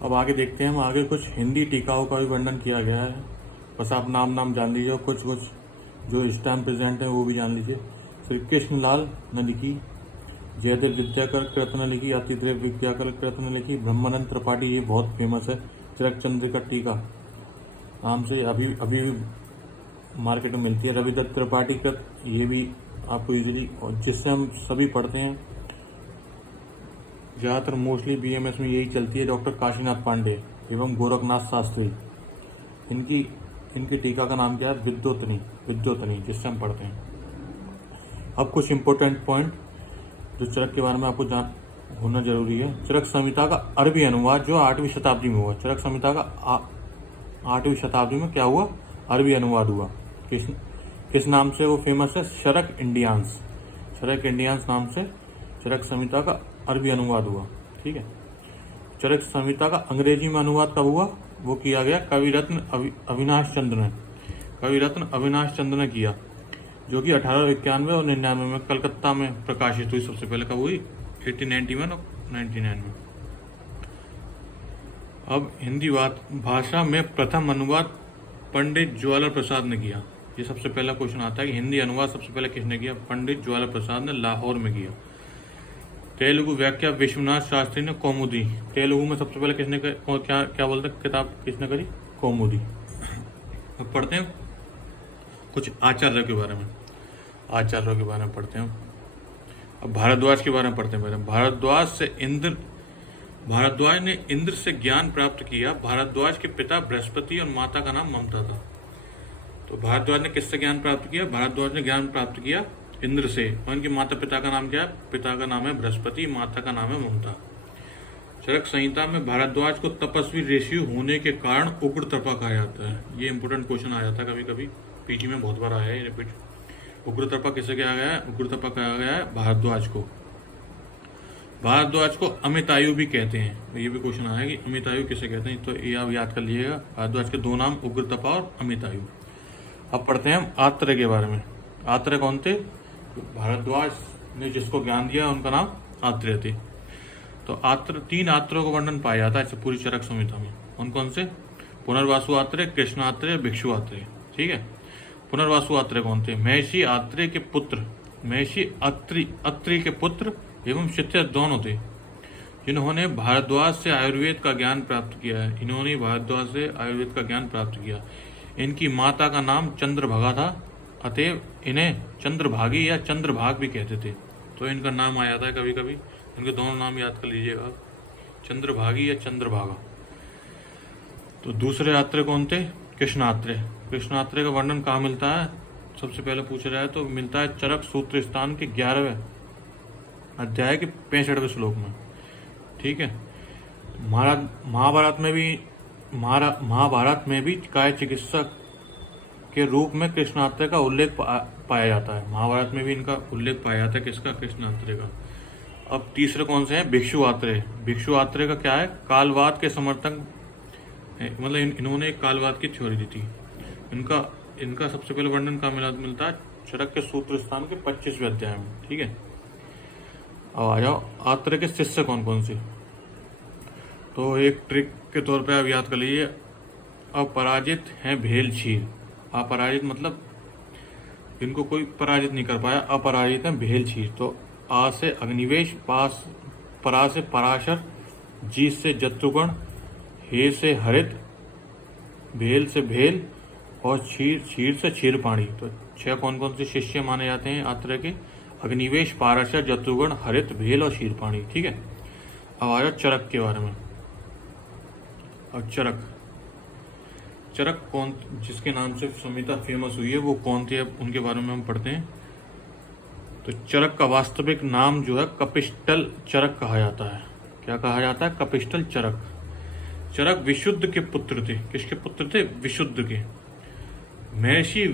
अब आगे देखते हैं हम। आगे कुछ हिंदी टीकाओं का भी वर्णन किया गया है। बस आप नाम जान लीजिए और कुछ जो इस टाइम प्रेजेंट है वो भी जान लीजिए। श्री कृष्णलाल ने लिखी, जयदेव विद्याकर कृत ने लिखी, अतिदेव विद्याकर कृत ने लिखी, ब्रह्मानंद त्रिपाठी, ये बहुत फेमस है, चिरक चंद्रिका टीका नाम से अभी अभी मार्केट में मिलती है। रविदत्त त्रिपाठी कृत, ये भी आपको इजीली, और जिससे हम सभी पढ़ते हैं ज़्यादातर मोस्टली बीएमएस में यही चलती है, डॉक्टर काशीनाथ पांडे एवं गोरखनाथ शास्त्री। इनकी टीका का नाम क्या है? विद्योतनी, जिससे हम पढ़ते हैं। अब कुछ इंपॉर्टेंट पॉइंट जो चरक के बारे में आपको जान होना जरूरी है। चरक संहिता का अरबी अनुवाद जो 8वीं शताब्दी में हुआ। चरक संहिता का 8वीं शताब्दी में क्या हुआ? अरबी अनुवाद हुआ। किस नाम से वो फेमस है? चरक इंडियंस नाम से चरक संहिता का अरबी अनुवाद हुआ। ठीक है। चरक संहिता का अंग्रेजी में अनुवाद कब हुआ? वो किया गया कविरत्न अविनाश चंद्र ने किया, जो कि 1891 और 99 में कलकत्ता में प्रकाशित हुई। सबसे पहले कब हुई? 1891 और 99 में। अब हिंदी भाषा में प्रथम अनुवाद पंडित ज्वाला प्रसाद ने किया। ये सबसे पहला क्वेश्चन आता है कि हिंदी अनुवाद सबसे पहले किसने किया? पंडित ज्वाला प्रसाद ने लाहौर में किया। तेलुगु व्याख्या विश्वनाथ शास्त्री ने कौमुदी। तेलुगु में सबसे पहले किसने क्या बोलते हैं किताब किसने करी? कौमुदी। अब पढ़ते हैं कुछ आचार्यों के बारे में पढ़ते हैं। अब भारद्वाज के बारे में पढ़ते हैं। पहले भारद्वाज ने इंद्र से ज्ञान प्राप्त किया। भारद्वाज के पिता बृहस्पति और माता का नाम ममता था। तो भारद्वाज ने किससे ज्ञान प्राप्त किया? भारद्वाज ने ज्ञान प्राप्त किया इंद्र से। और इनके माता पिता का नाम क्या है? पिता का नाम है बृहस्पति, माता का नाम है ममता। चरक संहिता में भारद्वाज को तपस्वी ऋषि होने के कारण उग्र तपा कहा जाता है। ये इंपोर्टेंट क्वेश्चन आ जाता है कभी कभी, पीजी में बहुत बार आया है रिपीट। उग्र तपा किसे कहा गया है? उग्र तपा कहा गया है भारद्वाज को। भारद्वाज को अमितायु भी कहते हैं। ये भी क्वेश्चन आया कि अमितायु किसे कहते हैं, तो ये आप याद कर लीजिएगा। भारद्वाज के दो नाम उग्र तपा और अमितायु। अब पढ़ते हैं हम आत्रेय के बारे में। आत्रेय कौन थे? भारद्वाज ने जिसको ज्ञान दिया उनका नाम आत्रेय थे। तो तीन आत्रेयों का वर्णन पाया जाता है इस पूरी चरक संहिता में। कौन से? पुनर्वासु आत्रेय, कृष्ण आत्रेय, भिक्षु आत्रेय। ठीक है। पुनर्वासु आत्रेय कौन थे? महर्षि अत्रि के पुत्र एवं शिष्य दोनों थे, जिन्होंने भारद्वाज से आयुर्वेद का ज्ञान प्राप्त किया। इनकी माता का नाम चंद्रभागा था, अतएव इन्हें चंद्रभागी या चंद्रभाग भी कहते थे। तो इनका नाम आ जाता है कभी कभी। इनके दोनों नाम याद कर लीजिएगा, चंद्रभागी या चंद्रभागा। तो दूसरे आत्रेय कौन थे? कृष्ण आत्रेय का वर्णन कहाँ मिलता है? सबसे पहले पूछा जाए तो मिलता है चरक सूत्र स्थान के 11वें अध्याय के 65वें श्लोक में। ठीक है। महाभारत में भी काय चिकित्सक के रूप में कृष्णात्रेय का उल्लेख पाया जाता है। महाभारत में भी इनका उल्लेख पाया जाता है। किसका? कृष्णात्रेय का। अब तीसरे कौन से हैं? भिक्षु आत्रेय का क्या है? कालवाद के समर्थक, मतलब इन्होंने एक कालवाद की थ्योरी दी थी। इनका सबसे पहले वर्णन कहाँ मिलता है? चरक के सूत्र स्थान के 25वें अध्याय में। ठीक है। अब आ जाओ आत्रेय के शिष्य कौन से। तो एक ट्रिक के तौर पे आप याद कर लीजिए, अपराजित हैं भेल क्षीर। अपराजित मतलब इनको कोई पराजित नहीं कर पाया, अपराजित हैं भेल क्षीर। तो आ से अग्निवेश, परा से पराशर, जी से जत्रुगण, हे से हरित, भेल से भेल और क्षीर से क्षीरपाणी। तो 6 कौन से शिष्य माने जाते हैं आत्रेय के? अग्निवेश, पाराशर, जत्रुगण, हरित, भेल और क्षीरपाणी। ठीक है। अब आ जाओ चरक के बारे में। अब चरक कौन, जिसके नाम से संहिता फेमस हुई है, वो कौन थे? अब उनके बारे में हम पढ़ते हैं। तो चरक का वास्तविक नाम जो है कपिस्टल चरक कहा जाता है। क्या कहा जाता है? कपिस्टल चरक। चरक विशुद्ध के पुत्र थे। किसके पुत्र थे? विशुद्ध के। महर्षि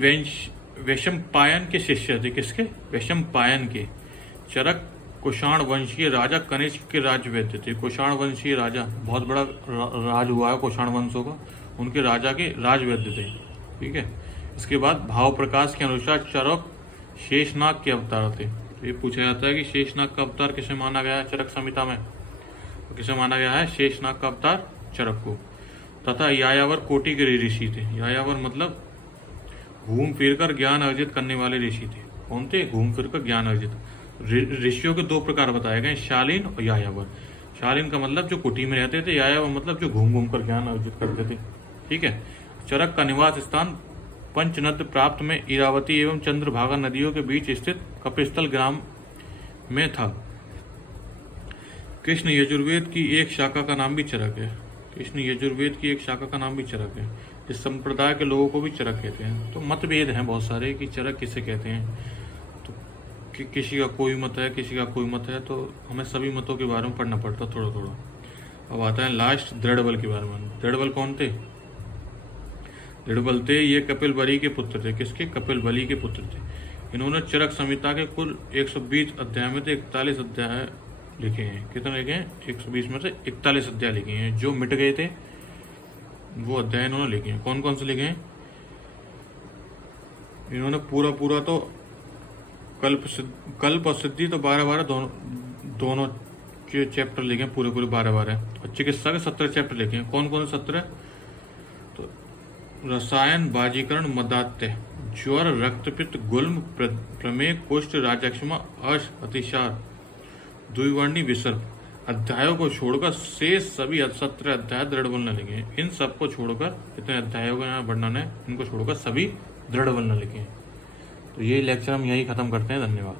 वैशंपायन के शिष्य थे। किसके? वैशंपायन के। चरक कुषाण वंशीय राजा कनिष्क के राज्यवैद्य थे। कुषाण वंशीय राजा, बहुत बड़ा राज हुआ है कुषाण वंशों का, उनके राजा के राजवैद्य थे। ठीक है। इसके बाद भाव प्रकाश के अनुसार चरक शेषनाग के अवतार थे। ये पूछा जाता है कि शेषनाग का अवतार किसे माना गया है चरक संहिता में? किसे माना गया है शेषनाग का अवतार? चरक को। तथा यायावर कोटि के ऋषि थे। यायावर मतलब घूम फिर कर ज्ञान अर्जित करने वाले ऋषि थे। कौन थे? घूम फिर कर ज्ञान अर्जित। ऋषियों के दो प्रकार बताए गए, शालीन और यायावर। शालीन का मतलब जो कुटी में रहते थे, यायावर मतलब जो घूम घूम कर ज्ञान अर्जित करते थे। ठीक है। चरक का निवास स्थान पंचनद प्राप्त में इरावती एवं चंद्रभागा नदियों के बीच स्थित कपिस्थल ग्राम में था। कृष्ण यजुर्वेद की एक शाखा का नाम भी चरक है। कृष्ण यजुर्वेद की एक शाखा का नाम भी चरक है। इस संप्रदाय के लोगों को भी चरक कहते हैं। तो मतभेद हैं बहुत सारे कि चरक किसे कहते हैं। तो किसी का कोई मत है, किसी का कोई मत है, तो हमें सभी मतों के बारे में पढ़ना पड़ता थोड़ा थोड़ा। अब आता है लास्ट दृढ़बल के बारे में। दृढ़बल कौन थे? दृढ़बल थे, ये कपिल बली के पुत्र थे। किसके? कपिल बली के पुत्र थे। इन्होंने चरक संहिता के कुल 120 अध्याय में से 41 अध्याय लिखे हैं। कितने लिखे हैं? 120 में से 41 अध्याय लिखे हैं। जो मिट गए थे वो अध्याय इन्होंने लिखे हैं। कौन कौन से लिखे हैं? इन्होंने पूरा तो कल्प और सिद्धि तो 12 दोनों चैप्टर लिखे हैं, पूरे 12। और चिकित्सा के 17 चैप्टर लिखे हैं। कौन कौन से 17? तो रसायन, बाजीकरण, मदात्य, ज्वर, रक्तपित्त, गुल्म, प्रमेह, कुष्ठ, राजक्षमा, अर्श, अतिसार, द्विवर्णी, विसर्प अध्यायों को छोड़कर शेष सभी 17 अध्याय दृढ़बल ने लिखे हैं। इन सबको छोड़कर, इतने अध्यायों का यहाँ वर्णन है, इनको छोड़कर सभी दृढ़बल ने लिखे हैं। तो ये लेक्चर हम यही खत्म करते हैं। धन्यवाद।